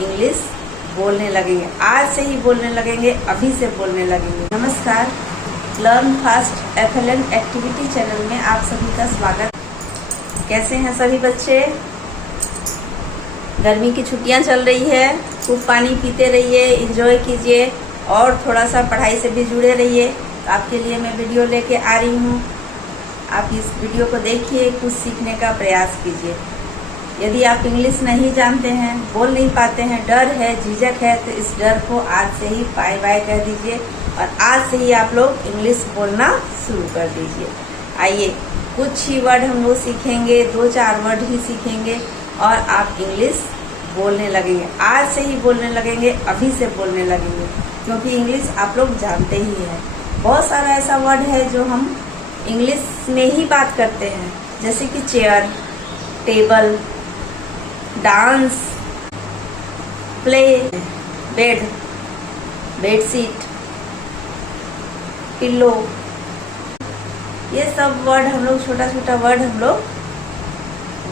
English बोलने लगेंगे। आज से ही बोलने लगेंगे, अभी से बोलने लगेंगे। नमस्कार, learn fast FLN activity channel में आप सभी का स्वागत। कैसे हैं सभी बच्चे? गर्मी की छुट्टियां चल रही है, खूब पानी पीते रहिए, एंजॉय कीजिए और थोड़ा सा पढ़ाई से भी जुड़े रहिए। तो आपके लिए मैं वीडियो लेके आ रही हूँ। आप इस वीडियो को देखिए, कुछ सीखने का प्रयास कीजिए। यदि आप इंग्लिश नहीं जानते हैं, बोल नहीं पाते हैं, डर है, झिझक है, तो इस डर को आज से ही बाय बाय कह दीजिए और आज से ही आप लोग इंग्लिश बोलना शुरू कर दीजिए। आइए, कुछ ही वर्ड हम लोग सीखेंगे, 2-4 वर्ड ही सीखेंगे और आप इंग्लिश बोलने लगेंगे। आज से ही बोलने लगेंगे, अभी से बोलने लगेंगे, क्योंकि इंग्लिश आप लोग जानते ही हैं। बहुत सारा ऐसा वर्ड है जो हम इंग्लिश में ही बात करते हैं, जैसे कि chair, table, dance, play, bed, bedsheet, pillow, ये सब वर्ड हम लोग, छोटा छोटा वर्ड हम लोग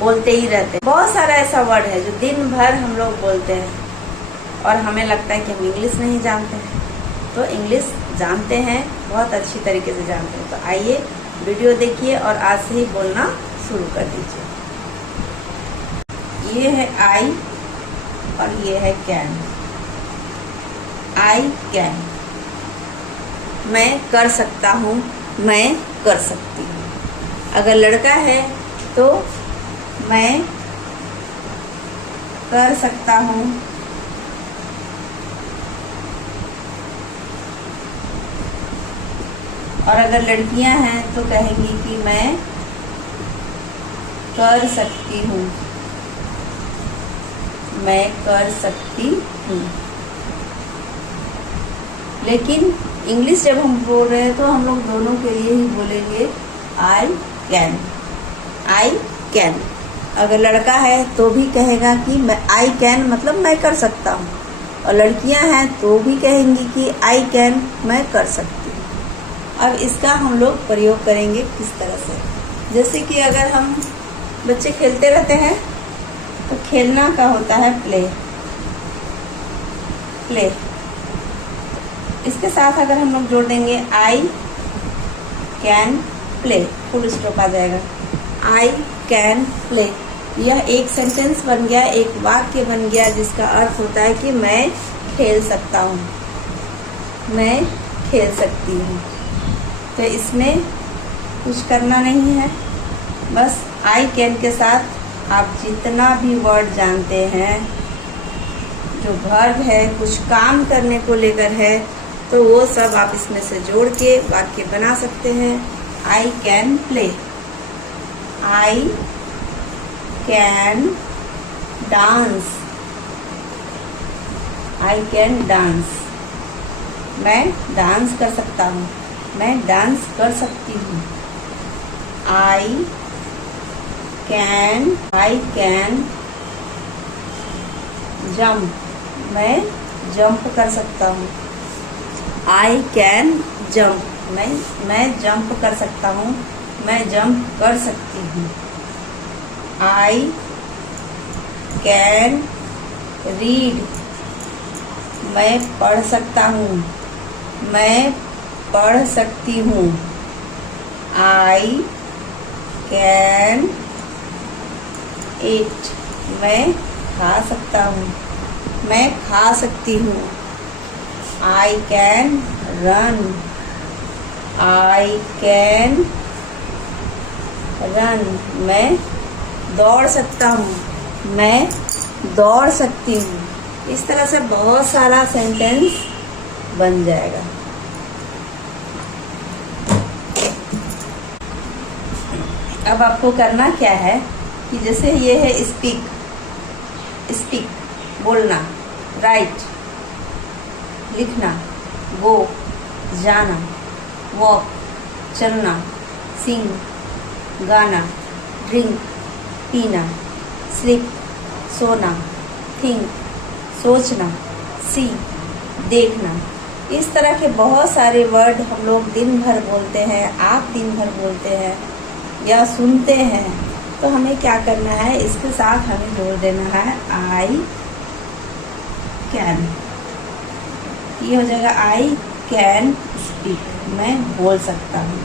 बोलते ही रहते हैं। बहुत सारा ऐसा वर्ड है जो दिन भर हम लोग बोलते हैं और हमें लगता है कि हम इंग्लिश नहीं जानते हैं, तो इंग्लिश जानते हैं, बहुत अच्छी तरीके से जानते हैं। तो आइए वीडियो देखिए और आज से ही बोलना शुरू कर दीजिए। ये है आई और ये है कैन। आई कैन, मैं कर सकता हूँ, मैं कर सकती हूँ। अगर लड़का है तो मैं कर सकता हूँ, और अगर लड़कियां हैं तो कहेंगी कि मैं कर सकती हूँ, मैं कर सकती हूँ। लेकिन इंग्लिश जब हम बोल रहे हैं तो हम लोग दोनों के लिए ही बोलेंगे आई कैन, आई कैन। अगर लड़का है तो भी कहेगा कि मैं आई कैन, मतलब मैं कर सकता हूँ, और लड़कियां हैं तो भी कहेंगी कि आई कैन, मैं कर सकती हूँ। अब इसका हम लोग प्रयोग करेंगे किस तरह से, जैसे कि अगर हम बच्चे खेलते रहते हैं तो खेलना का होता है प्ले, प्ले। इसके साथ अगर हम लोग जोड़ देंगे I can play, full stop आ जाएगा। आई कैन प्ले, यह एक सेंटेंस बन गया, एक वाक्य बन गया, जिसका अर्थ होता है कि मैं खेल सकता हूँ, मैं खेल सकती हूँ। तो इसमें कुछ करना नहीं है, बस आई कैन के साथ आप जितना भी वर्ड जानते हैं, जो वर्ब है, कुछ काम करने को लेकर है, तो वो सब आप इसमें से जोड़ के वाक्य बना सकते हैं। आई can play, I can dance, I can dance, मैं डांस कर सकता हूँ, मैं डांस कर सकती हूँ। आई कैन जंप, मैं जंप कर सकता हूँ। आई कैन जंप, मैं जंप कर सकता हूँ, मैं जंप कर सकती हूँ। आई कैन रीड, मैं पढ़ सकता हूँ, मैं पढ़ सकती हूँ। आई कैन ईट, मैं खा सकता हूँ, मैं खा सकती हूँ। I can run, I can run, मैं दौड़ सकता हूँ, मैं दौड़ सकती हूँ। इस तरह से बहुत सारा सेंटेंस बन जाएगा। अब आपको करना क्या है कि जैसे ये है स्पीक, स्पीक बोलना, राइट लिखना, गो जाना, वॉक चलना, सिंग गाना, ड्रिंक पीना, स्लीप सोना, थिंक सोचना, सी देखना। इस तरह के बहुत सारे वर्ड हम लोग दिन भर बोलते हैं, आप दिन भर बोलते हैं या सुनते हैं। तो हमें क्या करना है, इसके साथ हमें जोड़ देना है आई कैन, ये हो जाएगा आई कैन स्पीक, मैं बोल सकता हूँ।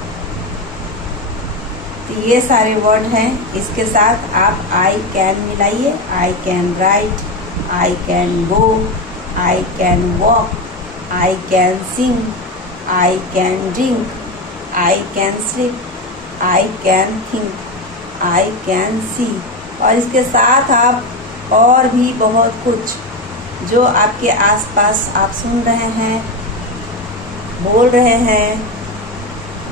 तो ये सारे वर्ड हैं, इसके साथ आप आई कैन मिलाइए। I can write, I can go, I can walk, I can sing, I can drink, I can sleep, I can think, I can see. और इसके साथ आप और भी बहुत कुछ जो आपके आसपास आप सुन रहे हैं, बोल रहे हैं,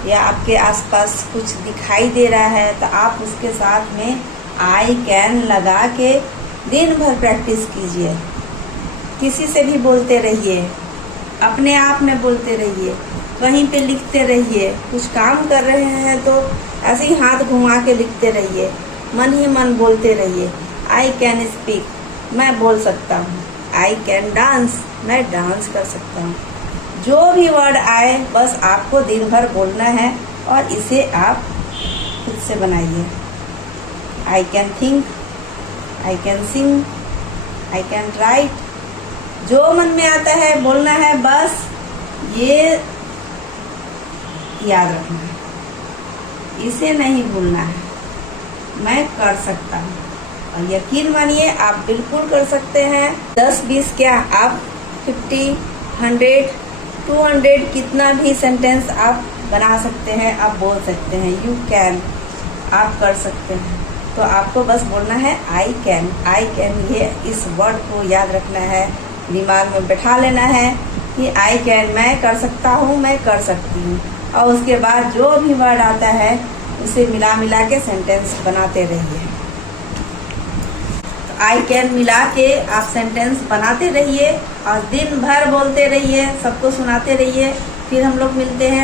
या आपके आसपास कुछ दिखाई दे रहा है, तो आप उसके साथ में आई कैन लगा के दिन भर प्रैक्टिस कीजिए। किसी से भी बोलते रहिए, अपने आप में बोलते रहिए, कहीं पे लिखते रहिए। कुछ काम कर रहे हैं तो ऐसे ही हाथ घुमा के लिखते रहिए, मन ही मन बोलते रहिए। आई कैन स्पीक, मैं बोल सकता हूँ। आई कैन डांस, मैं डांस कर सकता हूँ। जो भी वर्ड आए बस आपको दिन भर बोलना है और इसे आप खुद से बनाइए। आई can think, I can sing, I can right, जो मन में आता है बोलना है, बस ये याद रखना है, इसे नहीं भूलना है। मैं कर सकता हूँ, और यकीन मानिए आप बिल्कुल कर सकते हैं। 10-20 क्या, आप 50, 100, 200 कितना भी सेंटेंस आप बना सकते हैं, आप बोल सकते हैं। यू कैन, आप कर सकते हैं। तो आपको बस बोलना है आई कैन। आई कैन, ये इस वर्ड को याद रखना है, दिमाग में बैठा लेना है कि आई कैन, मैं कर सकता हूँ, मैं कर सकती हूँ। और उसके बाद जो भी वर्ड आता है उसे मिला मिला के सेंटेंस बनाते रहिए। आई कैन मिला के आप सेंटेंस बनाते रहिए और दिन भर बोलते रहिए, सबको सुनाते रहिए। फिर हम लोग मिलते हैं।